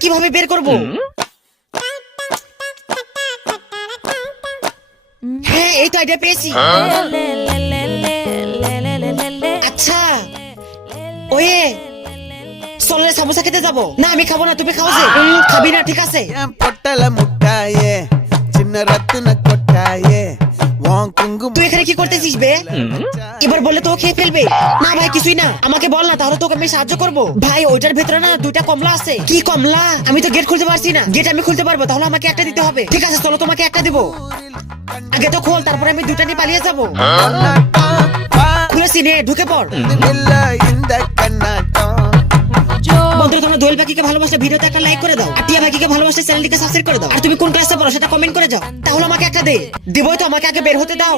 কিভাবে বের করব? হ্যাঁ, এই তো আইডিয়া পেয়েছি। আচ্ছা, ওয়ে চল রে, সামোসা খেতে যাবো। না, আমি খাবো না, তুমি খাও যে। খাবি না, ঠিক আছে। పొట్టల ముట్టాయే చిన్న రత్న కొట్టాయే তুই এখানে কি করতেছিস বে? এবার বলে তো খেয়ে ফেলবে। না ভাই, কিছুই না, আমাকে বল না, তাহলে তোকে আমি সাহায্য করবো। ভাই, ওইটার ভেতরে না 2টা কমলা আছে। কি কমলা? আমি তো গেট খুলতে পারছি না। গেট আমি খুলতে পারবো, তাহলে আমাকে একটা দিতে হবে। ঠিক আছে, চলো তোমাকে একটা দিব। আগে তো খোল, তারপরে আমি 2টা নিয়ে পালিয়ে যাবো। খুলেছি নে, ঢুকে পড়। বন্ধুরা, তোমরা দোয়েল পাখিকে ভালোবাসলে ভিডিওতে একটা লাইক করে দাও, আর টিয়া পাখিকে ভালোবাসলে চ্যানেলটিকে সাবস্ক্রাইব করে দাও। আর তুমি কোন ক্লাসে পড়ো সেটা কমেন্ট করে যাও। তাহলে আমাকে একটা দে। দিবই তো, আমাকে আগে বের হতে দাও।